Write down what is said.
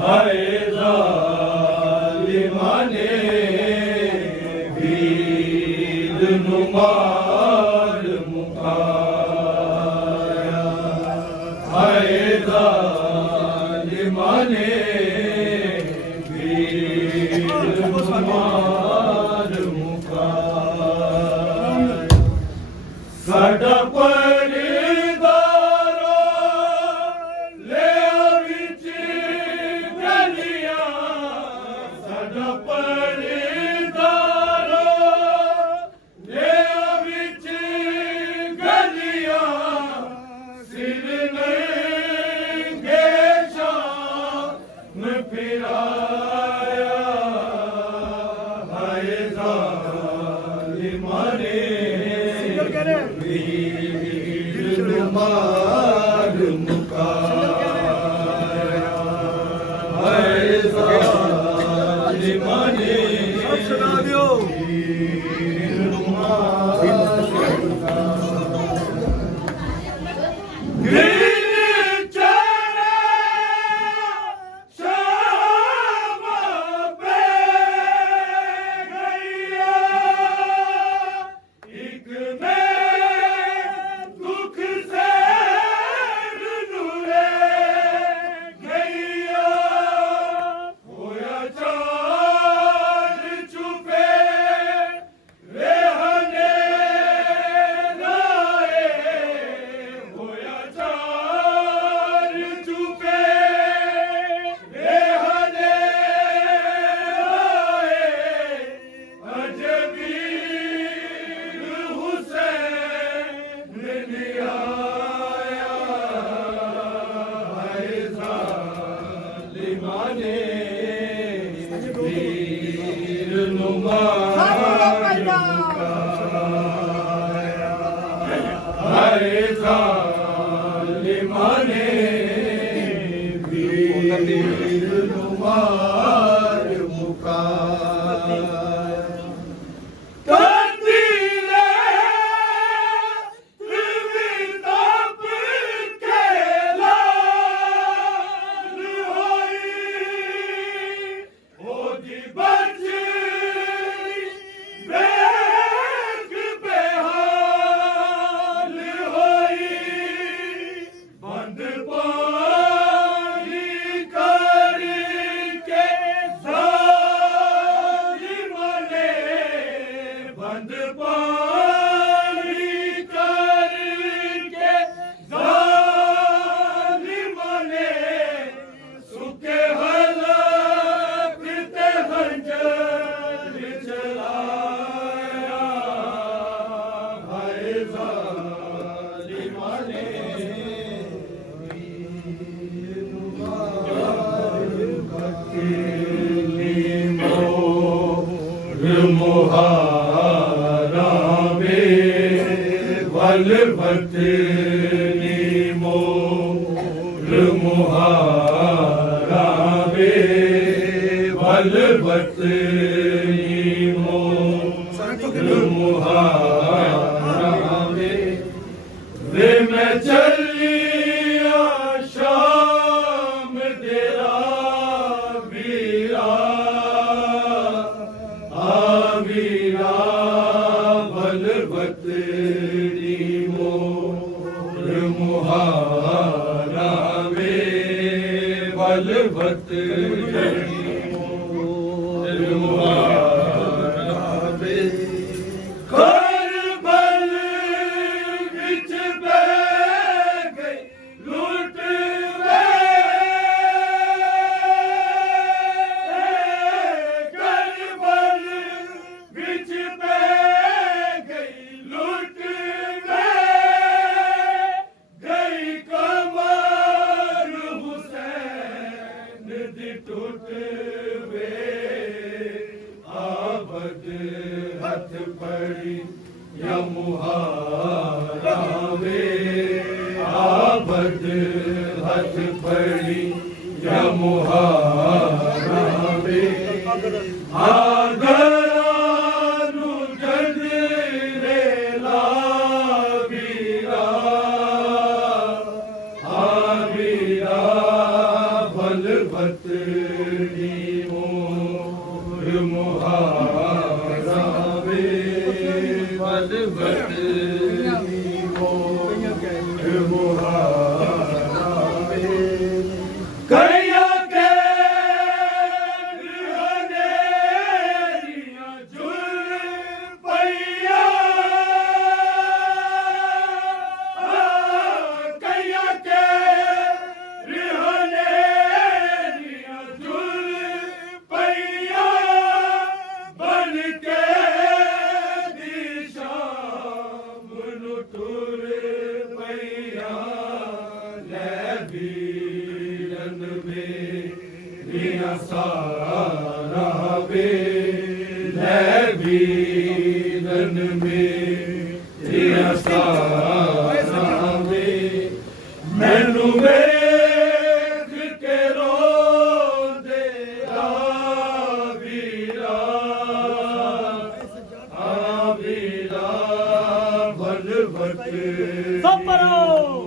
ਹਾਏ ਜ਼ਾਲਿਮਾਂ ਨੇ ਵੀਰ ਨੂੰ ਮਾਰ ਮੁਕਾਇਆ। ਹਾਏ ਜ਼ਾਲਿਮਾਂ ਨੇ ਵੀਰ ਨੂੰ ਮਾਰ ਮੁਕਾਇਆ। ਸਾਡਾ ਮਾਰ ਮੁਕਾਇਆ। ਹਾਏ ਜ਼ਾਲਿਮਾਂ ਨੇ ਸੁਣਾ ਦਿਓ ਵੀਰ ਨੂੰ ਮਾਰ ਮੁਕਾਇਆ। ਵੀਰ ਨੂੰ ਮਾਰ ਮੁਕਾਇਆ। ਹਾਏ ਜ਼ਾਲਿਮਾਂ ਨੇ ਵੀਰ ਨੂੰ ਮਾਰ ਮੁਕਾਇਆ। ਮੁਹਾਰਾਂ ਵੇ ਵਲ ਵਤਨੀ ਮੋਰ ਮੁਹਾਰਾਂ ਵੇ ਵਲ ਵਤਨੀ ਮੋਰ ਮੁਹਾਰਾਂ ਵੇ ਮੈਂ ਚੱਲਿਆ ਸ਼ਾਮ ਤੇਰਾ ਵੀਰਾ ਵੀਰਾ ਵਲ ਵਤਨੀ ਮੋਰ ਮੁਹਾਰਾਂ ਵੇ ਵਲ ਵਤਨੀ ਮੋਰ ਮੁਹਾਰਾਂ ਵੇ। ਕਰਬਲ ਵਿੱਚ ਬਹਿ ਗਈ ਲੁੱਟ ਵੇ। ਕਰਬਲ ਵਿੱਚ ਬਹਿ ਗਈ ਲੁੱਟ ਵੇ। ਗਈ ਕਮਰ ਹੁਸੈਨ ਦੀ ਟੁੱਟ ਵੇ। ਆਬਦ ਹੱਥ ਪੜੀ ਯਾ ਮੁਹਾਰਾਂ ਵੇ। ਆਬਦ ਹੱਥ ਪੜੀ ਯਾ ਮੁਹਾਰਾਂ ਵੇ। ਆਗਰਾਂ ਨੂੰ ਜੰਜਰੇ ਲਾ ਵੀਰਾ। ਆ ਵੀਰਾ ਵਲ ਬਲਵਤਨੀ ਮੋਰ ਮੁਹਾਰਾ ਵੇ ਬਲਵਤਨੀ ਮੋਰ ਮੁਹਾਰਾ ਵੇ ਕਈਆਂ ਕੇ ਗ੍ਰਹਨੇਰੀਆਂ ਝੁਲ ਪਈਆਂ ਕਈਆਂ ਕੇ ਗ੍ਰਹਨੇਰੀਆਂ ਝੁਲ ਪਈਆਂ ਬਣ ਕੇ ਦੀ ਸ਼ਾਮ ਨੂੰ ਟੁਰ ਪਈਆਂ ਲੈ ਵੀਰਨ ਮੇਰੀਆਂ ਸਾਰਾ ਵੇ ਲੈ ਵੀਰਨ ਮੇਰੀਆਂ ਸਾਰਾ ਵੇ ਮੈਨੂੰ ਵੇਖ ਕੇ ਰੋਂਦੇ ਆ ਵੀਰਾ ਬਲਵਤ ਸਭ ਪਰੋ